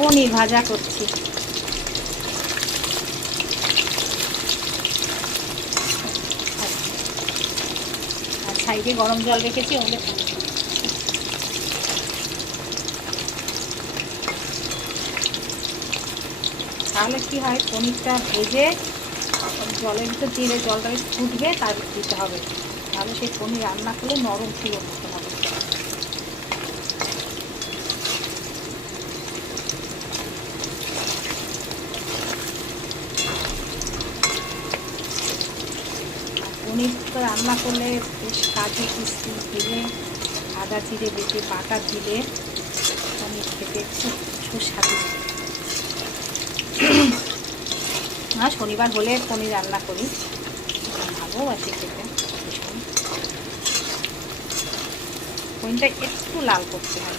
পনির ভাজা করছি। আর সাইডে গরম জল রেখেছি, ওগুলো তাহলে কি হয়, পনিরটা ভেজে জলের ভিতর দিলে জলটা ফুটবে, তারপর দিতে হবে। তাহলে সেই পনির রান্না করলে নরম পুরো মতো হবে। পনিরটা রান্না করলে বেশ কাজু কিশমিশ দিলে, আদা জিরে বেটে বাটা দিলে পনির খেতে খুব সুস্বাদু। আর শনিবার হলে পনির রান্না করি, ভালোবাসি খেতে ভীষণ। পনিরটা একটু লাল করতে হয়।